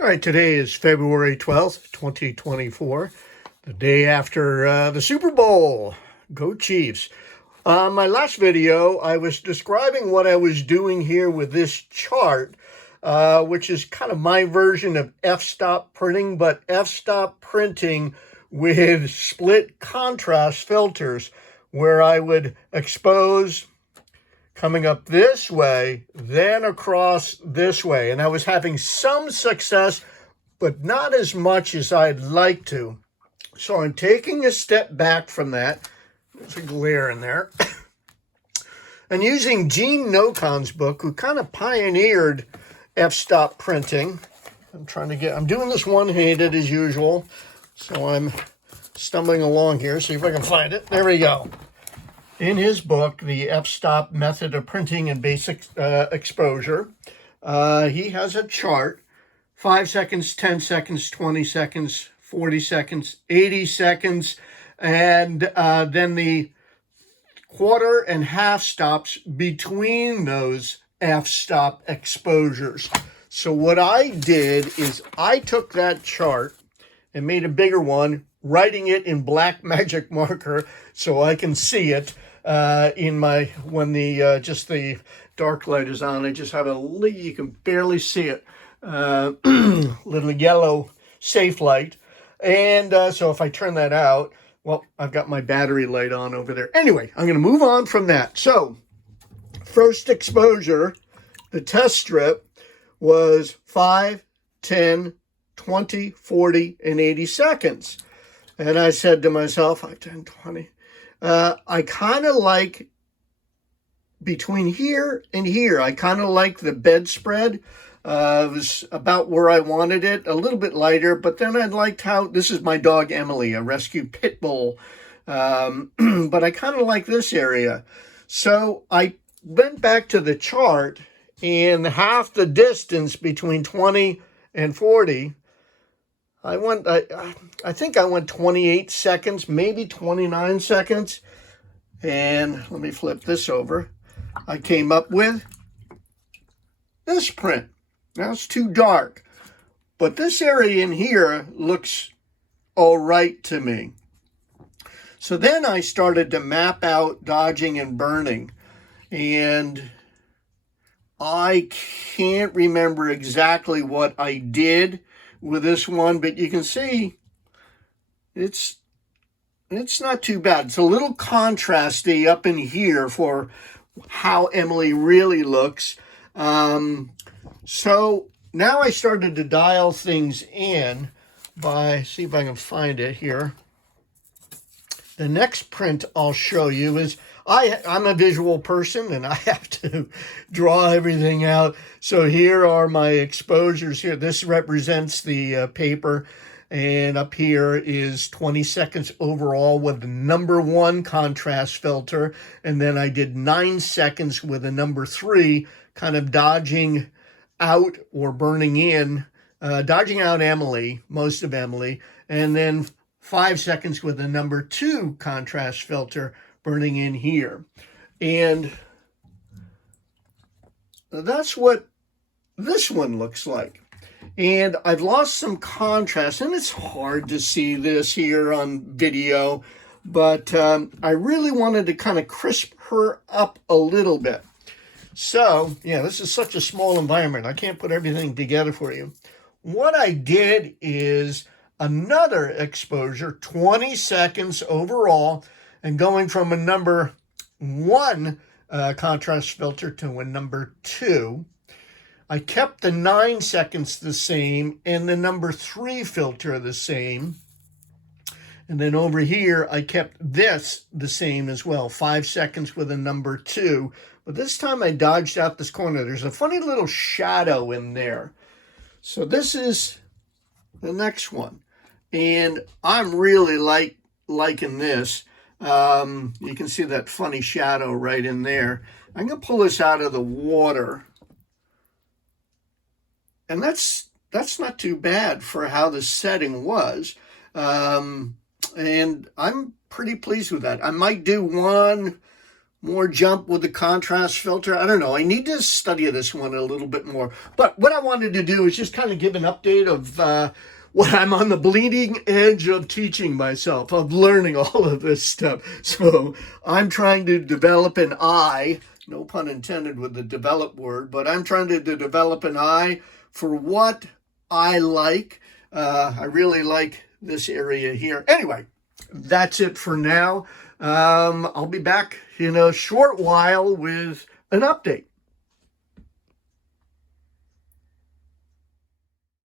All right, today is February 12th, 2024, the day after the Super Bowl. Go Chiefs. My last video, I was describing what I was doing here with this chart, which is kind of my version of f-stop printing, but f-stop printing with split contrast filters, where I would expose coming up this way, then across this way. And I was having some success, but not as much as I'd like to. So I'm taking a step back from that. There's a glare in there. And using Gene Nocon's book, who kind of pioneered f-stop printing. I'm doing this one-handed as usual. So I'm stumbling along here. See if I can find it. There we go. In his book, The F-Stop Method of Printing and Basic Exposure, he has a chart, 5 seconds, 10 seconds, 20 seconds, 40 seconds, 80 seconds, and then the quarter and half stops between those f-stop exposures. So what I did is I took that chart and made a bigger one, writing it in black magic marker so I can see it. When just the dark light is on, I just have you can barely see it, little yellow safe light. And so if I turn that out, well, I've got my battery light on over there. Anyway, I'm going to move on from that. So first exposure, the test strip was 5, 10, 20, 40, and 80 seconds. And I said to myself, 5, 10, 20. I kind of like between here and here, I kind of like the bedspread. It was about where I wanted it, a little bit lighter, but then I liked how, this is my dog Emily, a rescue pit bull. But I kind of like this area. So I went back to the chart, and half the distance between 20 and 40, I think I went 28 seconds, maybe 29 seconds. And let me flip this over. I came up with this print. Now it's too dark, but this area in here looks all right to me. So then I started to map out dodging and burning. And I can't remember exactly what I did with this one, but you can see it's not too bad. It's a little contrasty up in here for how Emily really looks. So now I started to dial things in by, see if I can find it here. The next print I'll show you is, I'm a visual person and I have to draw everything out. So here are my exposures here. This represents the paper, and up here is 20 seconds overall with the number 1 contrast filter. And then I did 9 seconds with a number 3, kind of dodging out or burning in, dodging out Emily, most of Emily, and then 5 seconds with a number 2 contrast filter burning in here. And that's what this one looks like. And I've lost some contrast, and it's hard to see this here on video, but I really wanted to kind of crisp her up a little bit. So, yeah, this is such a small environment. I can't put everything together for you. What I did is another exposure, 20 seconds overall, and going from a number 1 contrast filter to a number 2. I kept the 9 seconds the same and the number 3 filter the same. And then over here, I kept this the same as well, 5 seconds with a number 2. But this time I dodged out this corner. There's a funny little shadow in there. So this is the next one. And I'm really liking this. You can see that funny shadow right in there. I'm going to pull this out of the water. And that's not too bad for how the setting was. And I'm pretty pleased with that. I might do one more jump with the contrast filter. I don't know. I need to study this one a little bit more. But what I wanted to do is just kind of give an update of what I'm on the bleeding edge of teaching myself, of learning all of this stuff. So I'm trying to develop an eye, no pun intended with the develop word, but I'm trying to develop an eye for what I like. I really like this area here. Anyway, that's it for now. I'll be back in a short while with an update.